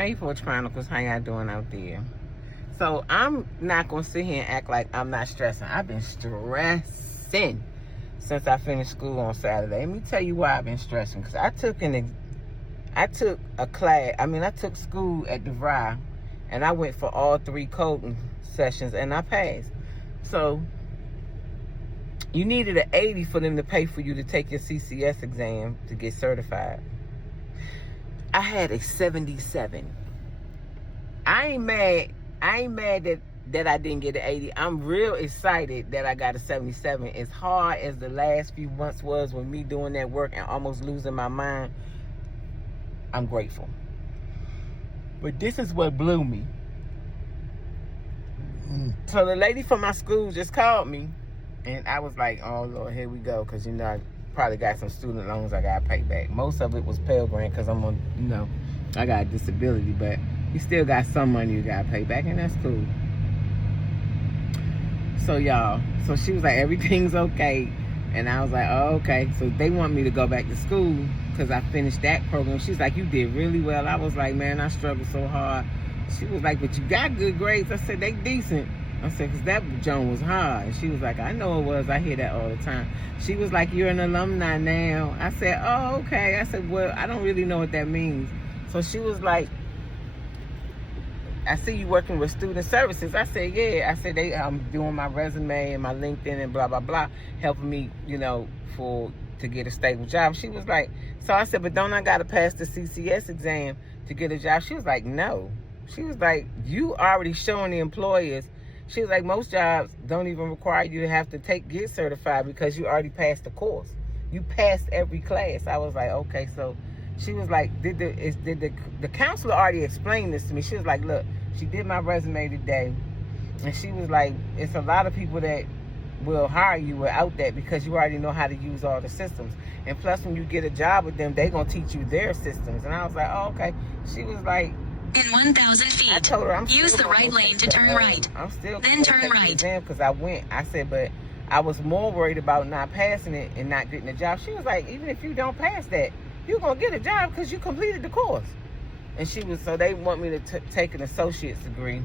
Hey, Forge Chronicles, how y'all doing out there? So I'm not gonna sit here and act like I'm not stressing. I've been stressing since I finished school on Saturday. Let me tell you why I've been stressing. Because I took a class. I took school at DeVry, and I went for all 3 coding sessions, and I passed. So you needed an 80 for them to pay for you to take your CCS exam to get certified. I had a 77. I ain't mad that I didn't get an 80. I'm real excited that I got a 77. As hard as the last few months was with me doing that work and almost losing my mind, I'm grateful. But this is what blew me. So the lady from my school just called me, and I was like, oh Lord, here we go. Because I probably got some student loans I got to pay back. Most of it was Pell Grant because I'm on, I got a disability, but you still got some money you got to pay back, and that's cool. So y'all, so she was like, everything's okay. And I was like, oh, okay. So they want me to go back to school because I finished that program. She's like, you did really well. I was like, man, I struggled so hard. She was like, but you got good grades. I said, they decent. I said, because that joint was hard. And she was like, I know it was. I hear that all the time. She was like, you're an alumni now. I said, oh, okay. I said, well, I don't really know what that means. So she was like, I see you working with student services. I said, yeah. I said, they doing my resume and my LinkedIn and blah, blah, blah, helping me, to get a stable job. She was like, so I said, but don't I got to pass the CCS exam to get a job? She was like, no. She was like, you already showing the employers. She was like, most jobs don't even require you to have to get certified because you already passed the course. You passed every class. I was like, okay. So she was like, did the counselor already explain this to me? She was like, look, she did my resume today. And she was like, it's a lot of people that will hire you without that because you already know how to use all the systems. And plus, when you get a job with them, they're going to teach you their systems. And I was like, oh, okay. She was like, in 1,000 feet, I told her, use the right lane to turn right. I'm still then turn right. Because I went. I said, but I was more worried about not passing it and not getting a job. She was like, even if you don't pass that, you're going to get a job because you completed the course. And so they want me to take an associate's degree.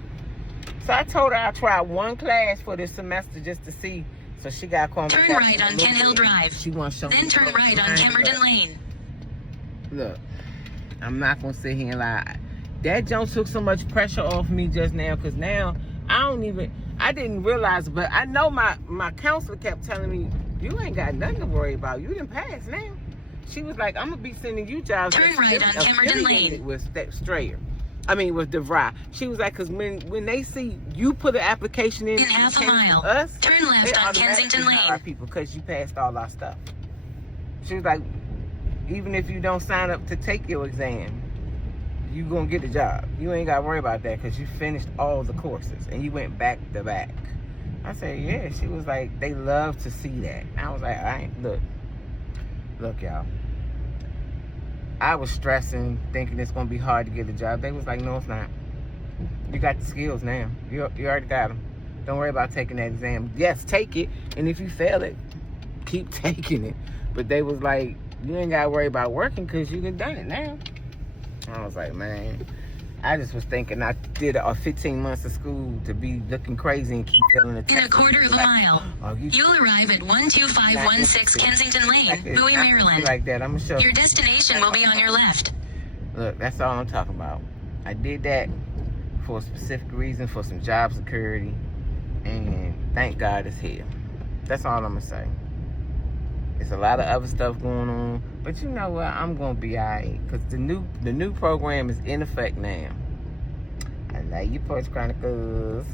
So I told her I'll try one class for this semester just to see. So she got called. Turn right on Kent Hill Drive. She wants to show me. Then turn right on Kemerton Lane. Look, I'm not going to sit here and lie. That jump took so much pressure off me just now because now I didn't realize, but I know my counselor kept telling me, you ain't got nothing to worry about. You didn't pass now. She was like, I'm going to be sending you jobs. Turn right on Kemerton Lane. With Strayer. With DeVry. She was like, because when they see you put an application in half a mile, us, turn left on Kensington Lane. People because you passed all our stuff. She was like, even if you don't sign up to take your exam, you gonna get a job. You ain't gotta worry about that because you finished all the courses and you went back to back. I said, yeah. She was like, they love to see that. I was like, look, y'all. I was stressing, thinking it's gonna be hard to get a job. They was like, no, it's not. You got the skills now. You already got them. Don't worry about taking that exam. Yes, take it, and if you fail it, keep taking it. But they was like, you ain't gotta worry about working because you done it now. I was like, man, I just was thinking I did 15 months of school to be looking crazy and keep failing the In a quarter of a mile, you'll arrive at 12516 Kensington Lane, Bowie, Maryland. Like that, I'm gonna show your destination will be on your left. Look, that's all I'm talking about. I did that for a specific reason, for some job security, and thank God it's here. That's all I'm gonna say. There's a lot of other stuff going on, but you know what? I'm gonna be alright because the new program is in effect now. I love you, Forge Chronicles.